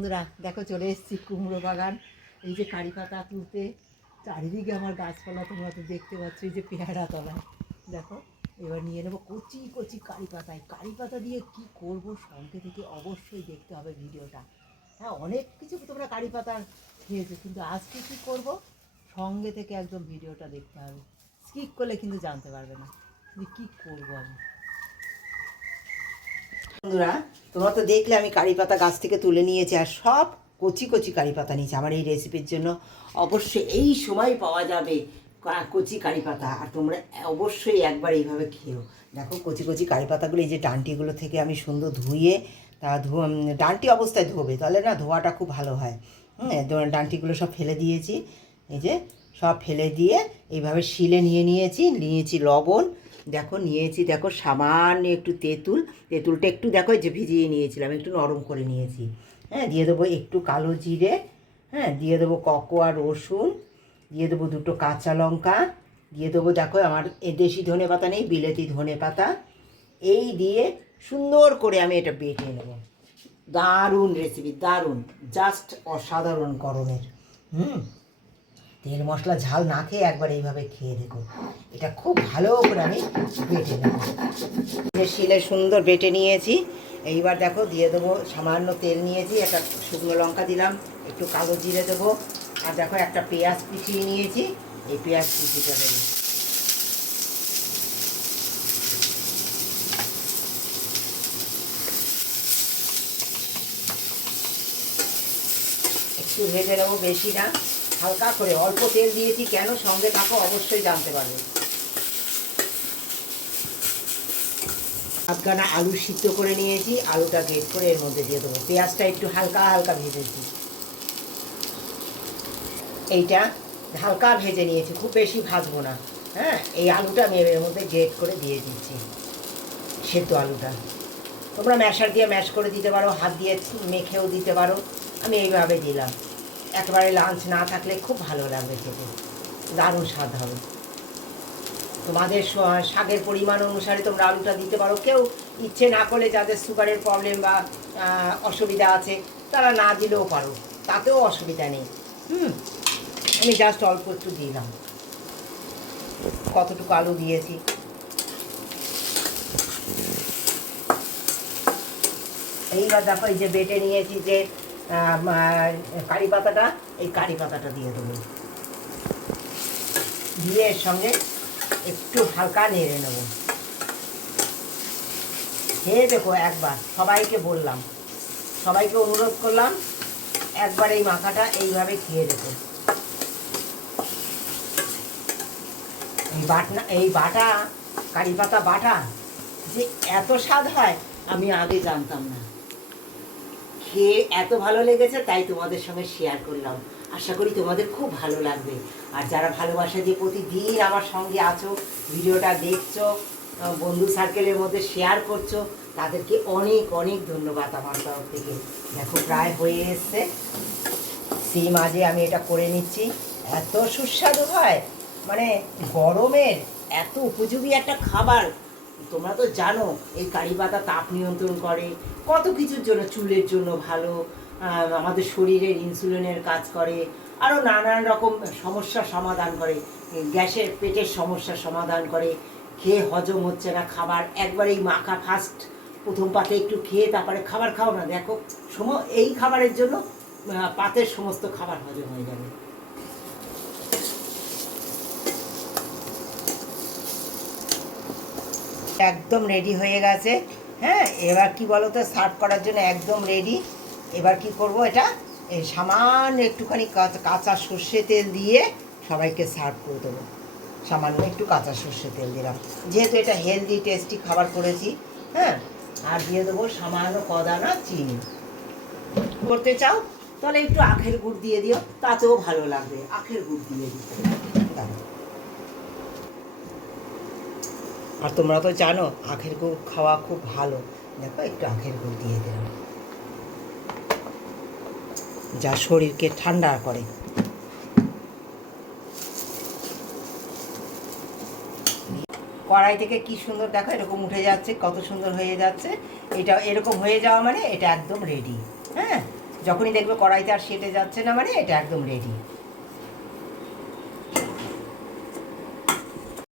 বন্ধুরা দেখো চলে এসেছি কুমড়ো বাগান। এই যে কারি পাতা তুলতে, চারিদিকে আমার গাছপালা তোমরা তো দেখতে পাচ্ছ, এই যে পেয়ারা তলায় দেখো। এবার নিয়ে নেবো কচি কচি কারি পাতায়। কারি পাতা দিয়ে কি করব সঙ্গে থেকে অবশ্যই দেখতে হবে ভিডিওটা। হ্যাঁ, অনেক কিছু তোমরা কারি পাতা খেয়েছো, কিন্তু আজকে কী করব সঙ্গে থেকে একদম ভিডিওটা দেখতে হবে। স্কিপ করলে কিন্তু জানতে পারবে না যে কী করবো আমি। বন্ধুরা তোমরা তো দেখলে আমি কারি পাতা গাছ থেকে তুলে নিয়েছি, আর সব কচি কচি কারি পাতা নিয়েছি আমার এই রেসিপির জন্য। অবশ্যই এই সময় পাওয়া যাবে কচি কারি পাতা, আর তোমরা অবশ্যই একবার এইভাবে খেও। দেখো কচি কচি কারি পাতাগুলো এই যে ডাঁটিগুলো থেকে আমি সুন্দর ধুয়ে, ডাঁটি অবস্থায় ধোবে, তাহলে না ধোয়াটা খুব ভালো হয়। ডাঁটিগুলো সব ফেলে দিয়েছি, এই যে সব ফেলে দিয়ে এইভাবে শিলে নিয়েছি লবণ, দেখো নিয়েছি, দেখো সামান্য একটু তেঁতুলটা একটু দেখো যে ভিজিয়ে নিয়েছিলাম, একটু নরম করে নিয়েছি। হ্যাঁ, দিয়ে দেবো একটু কালো জিরে, হ্যাঁ দিয়ে দেবো ককোয়া রসুন, দিয়ে দেবো দুটো কাঁচা লঙ্কা, দিয়ে দেবো দেখো আমার দেশি ধনে পাতা নেই, বিলেতি ধনে পাতা। এই দিয়ে সুন্দর করে আমি এটা বেটে নেব। দারুণ রেসিপি, দারুণ, জাস্ট অসাধারণ গরমের। তেল মশলা ঝাল না খেয়ে একবার এইভাবে খেয়ে দেখো, এটা খুব ভালো করে আমি বেটে নেব। শিলে সুন্দর বেটে নিয়েছি। এইবার দেখো দিয়ে দেবো সামান্য তেল নিয়েছি, একটা শুকনো লঙ্কা দিলাম, একটু কালো জিরে দেবো, আর দেখো একটা পেঁয়াজ কুচিয়ে নিয়েছি, এই পেঁয়াজ কুচিটা দেবো। একটু ভেজে নেবো, বেশি না, হালকা করে, অল্প তেল দিয়েছি কেন, সঙ্গে থাকো অবশ্যই জানতে পারবে। আধখানা আলু সিদ্ধ করে নিয়েছি, আলুটা গ্রেট করে এর মধ্যে দিয়ে দেবো। পেঁয়াজটা একটু হালকা হালকা ভেজেছি, এইটা হালকা ভেজে নিয়েছি, খুব বেশি ভাজবো না। হ্যাঁ, এই আলুটা আমি এর মধ্যে গ্রেট করে দিয়ে দিচ্ছি, সেদ্ধ আলুটা। তোমরা ম্যাশার দিয়ে ম্যাশ করে দিতে পারো, হাত দিয়ে মেখেও দিতে পারো, আমি এইভাবে দিলাম। একেবারে লাঞ্চ না থাকলে খুব ভালো লাগবে খেতে, দারুণ স্বাদ হবে। তোমাদের শাকের পরিমাণ অনুসারে তোমরা আলুটা দিতে পারো। কেউ ইচ্ছে না করলে, যাদের সুগারের প্রবলেম বা অসুবিধা আছে, তারা না দিলেও পারো, তাতেও অসুবিধা নেই। আমি জাস্ট অল্প একটু দিলাম, কতটুকু আলু দিয়েছি। এইবার দেখো এই যে বেটে নিয়েছি যে কারি পাতাটা, এই কারি পাতাটা দিয়ে দেবো, দিয়ে এর সঙ্গে একটু হালকা নেড়ে নেব। খেয়ে দেখো একবার, সবাইকে বললাম, সবাইকে অনুরোধ করলাম একবার এই মাখাটা এইভাবে খেয়ে দেখো। এই বাটা কারি পাতা বাটা যে এত স্বাদ হয় আমি আগে জানতাম না। খেয়ে এত ভালো লেগেছে, তাই তোমাদের সঙ্গে শেয়ার করলাম। আশা করি তোমাদের খুব ভালো লাগবে। আর যারা ভালোবাসা দিয়ে প্রতিদিন আমার সঙ্গে আছো, ভিডিওটা দেখছো, বন্ধু সার্কেলের মধ্যে শেয়ার করছো, তাদেরকে অনেক অনেক ধন্যবাদ আমার তরফ থেকে। দেখো প্রায় হয়ে এসছে, সেই মাঝে আমি এটা করে নিচ্ছি। এত সুস্বাদু হয়, মানে গরমের এত উপযোগী একটা খাবার। তোমরা তো জানো এই কারি পাতা তাপ নিয়ন্ত্রণ করে, কত কিছুর জন্য, চুলের জন্য ভালো, আমাদের শরীরের ইনসুলিনের কাজ করে, আরও নানান রকম সমস্যার সমাধান করে, গ্যাসের পেটের সমস্যার সমাধান করে। খেয়ে হজম হচ্ছে না খাবার, একবার এই মাখা ফার্স্ট প্রথম পাতে একটু খেয়ে তারপরে খাবার খাও না, দেখো এই খাবারের জন্য পাতের সমস্ত খাবার হজম হয়ে যাবে। একদম রেডি হয়ে গেছে। হ্যাঁ, এবার কি বলো তো, সার্ভ করার জন্য একদম রেডি। এবার কি করব, এটা এই সামান্য একটুখানি কাঁচা সর্ষে তেল দিয়ে সবাইকে সার্ভ করে দেবো। সামান্য একটু কাঁচা সর্ষে তেল দিলাম, যেহেতু এটা হেলদি টেস্টি খাবার করেছি। হ্যাঁ, আর দিয়ে দেবো সামান্য কদানা চিনি। করতে চাও তাহলে একটু আখের গুড় দিয়ে দিও, তাতেও ভালো লাগবে, আখের গুড় দিয়ে দিতে। আর তোমরা তো জানো আখের গুড় খাওয়া খুব ভালো। দেখো একটু আখের গুড় দিয়ে দিলাম, যা শরীরকে ঠান্ডা করে। কড়াই থেকে কি সুন্দর দেখো এরকম উঠে যাচ্ছে, কত সুন্দর হয়ে যাচ্ছে। এটা এরকম হয়ে যাওয়া মানে এটা একদম রেডি। হ্যাঁ, যখনই দেখবে কড়াইতে আর সেটে যাচ্ছে না, মানে এটা একদম রেডি।